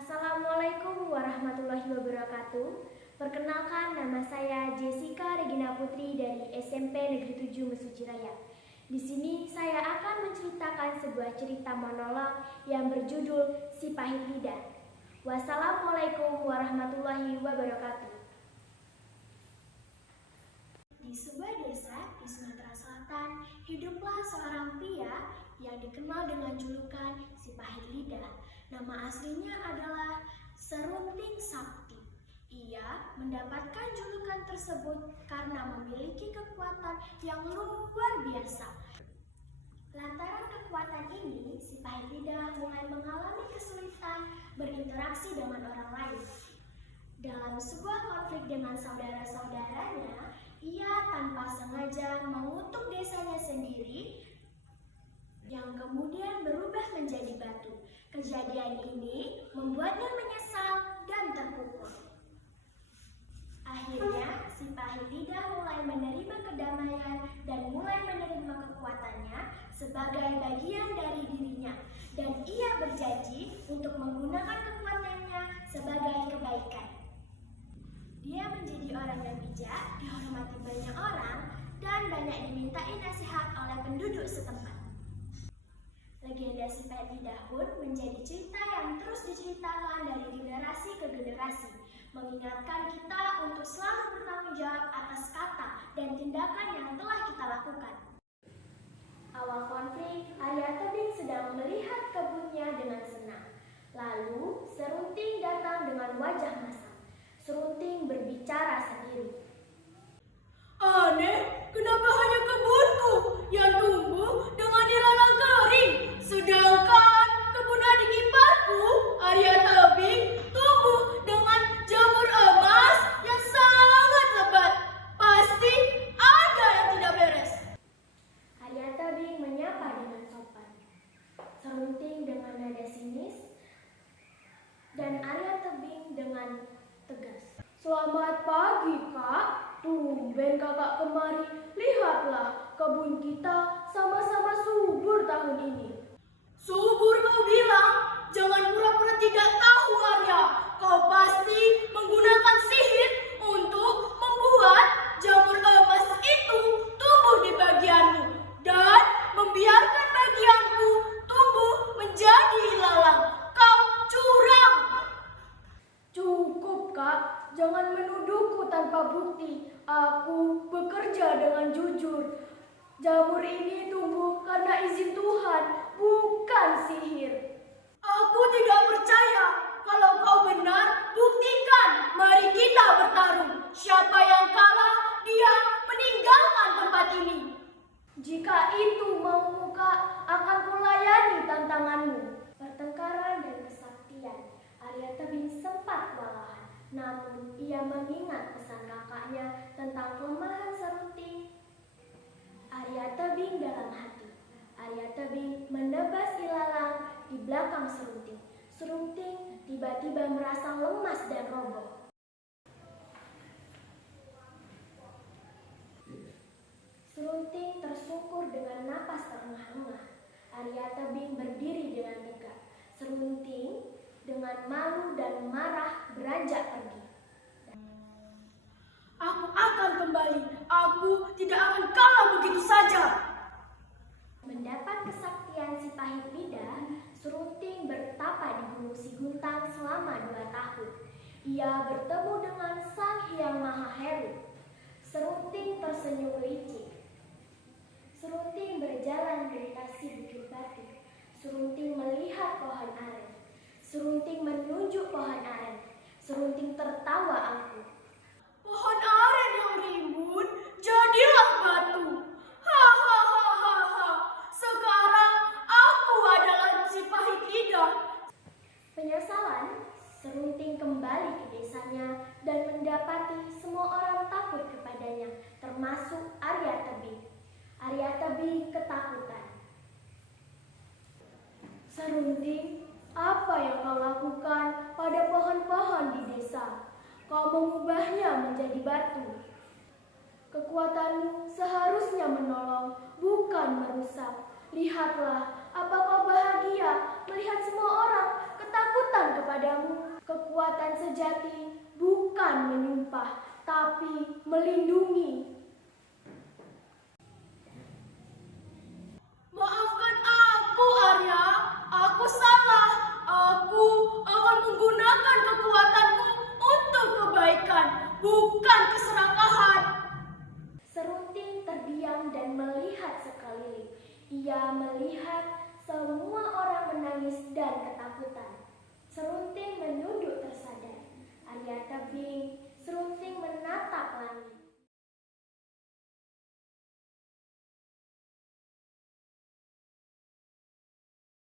Assalamualaikum warahmatullahi wabarakatuh. Perkenalkan, nama saya Jessica Regina Putri dari SMP Negeri 7 Mesuji Raya. Di sini saya akan menceritakan sebuah cerita monolog yang berjudul Si Pahit Lidah. Wassalamualaikum warahmatullahi wabarakatuh. Di sebuah desa di Sumatera Selatan, hiduplah seorang pria yang dikenal dengan julukan Si Pahit Lidah. Nama aslinya adalah Serunting Sakti. Ia mendapatkan julukan tersebut karena memiliki kekuatan yang luar biasa. Lantaran kekuatan ini, Si Pahit Lidah mulai mengalami kesulitan berinteraksi dengan orang lain. Dalam sebuah konflik dengan saudara-saudaranya, ia tanpa sengaja mengutuk desanya sendiri yang kemudian berubah menjadi batu. Kejadian ini membuatnya menyesal dan terpukul. Akhirnya, Si Pahit Lidah mulai menerima kedamaian dan mulai menerima kekuatannya sebagai bagian dari dirinya. Dan ia berjanji untuk menggunakan kekuatannya sebagai kebaikan. Dia menjadi orang yang bijak, dihormati banyak orang, dan banyak dimintai nasihat oleh penduduk setempat. Legenda Si Pahit Lidah pun menjadi cerita yang terus diceritakan dari generasi ke generasi, mengingatkan kita untuk selalu bertanggung jawab atas kata dan tindakan yang telah kita lakukan. Awal konflik, Arya Tebing sedang melihat kebunnya dengan senang. Lalu, Serunting datang dengan wajah masam. Serunting berbicara sendiri. Aneh, kenapa hanya kebunku yang tumbuh dengan ilalang kering, sedangkan kebun adik iparku, Arya Tebing, tumbuh dengan jamur emas yang sangat lebat. Pasti ada yang tidak beres. Arya Tebing menyapa dengan sopan. Serunting dengan nada sinis dan Arya Tebing dengan tegas. Selamat pagi, Kak. Tumben kakak kemari. Lihatlah, kebun kita sama-sama subur tahun ini. Subur kau bilang? Jangan pura-pura tidak tahu, Arya. Kau pasti menggunakan sihir untuk membuat jamur emas itu tumbuh di bagianmu dan membiarkan bagianku tumbuh menjadi ilalang. Kau curang. Cukup, Kak. Jangan menuduhku tanpa bukti. Aku bekerja dengan jujur. Jamur ini tumbuh karena izin Tuhan, bukan sihir. Aku tidak percaya. Kalau kau benar, buktikan. Mari kita bertarung. Siapa yang kalah, dia meninggalkan tempat ini. Jika itu maumu, Kak, akan kulayani tantanganmu. Pertengkaran dan kesaktian. Arya Tebing sempat kewalahan. Namun, ia mengingat pesan kakaknya tentang kelemahan Serunting. Arya Tebing dalam hati. Arya Tebing menebas ilalang di belakang Serunting. Serunting tiba-tiba merasa lemas dan roboh. Serunting tersungkur dengan napas terengah-engah. Arya Tebing berdiri dengan tegak. Serunting dengan malu dan marah beranjak pergi. Aku akan kembali. Aku tidak akan kalah begitu saja. Mendapat kesaktian Si Pahit Lidah, Serunting bertapa di Gunung Siguntang selama 2 tahun. Ia bertemu dengan Sang Hyang Maha Heru. Serunting tersenyum licik. Serunting berjalan melintasi bukit batu. Serunting melihat pohon aren. Serunting menunjuk pohon aren. Serunting tertawa angkuh. Pohon aren yang rimbun, jadilah batu. Hahaha. Sekarang aku adalah Si Pahit Lidah. Penyesalan, Serunting kembali ke desanya dan mendapati semua orang takut kepadanya, termasuk Arya Tebing. Arya Tebing ketakutan. Serunting, apa yang kau lakukan pada pohon-pohon di desa? Kau mengubahnya menjadi batu. Kekuatanmu seharusnya menolong, bukan merusak. Lihatlah, apa kau bahagia melihat semua orang ketakutan kepadamu. Kekuatan sejati bukan menyumpah, tapi melindungi. Maafkan aku, Arya. Aku salah. Aku akan menggunakan kekuatanku untuk kebaikan, bukan keserakahan. Serunting terdiam dan melihat sekeliling. Ia melihat semua orang menangis dan ketakutan. Serunting menunduk tersadar. Arya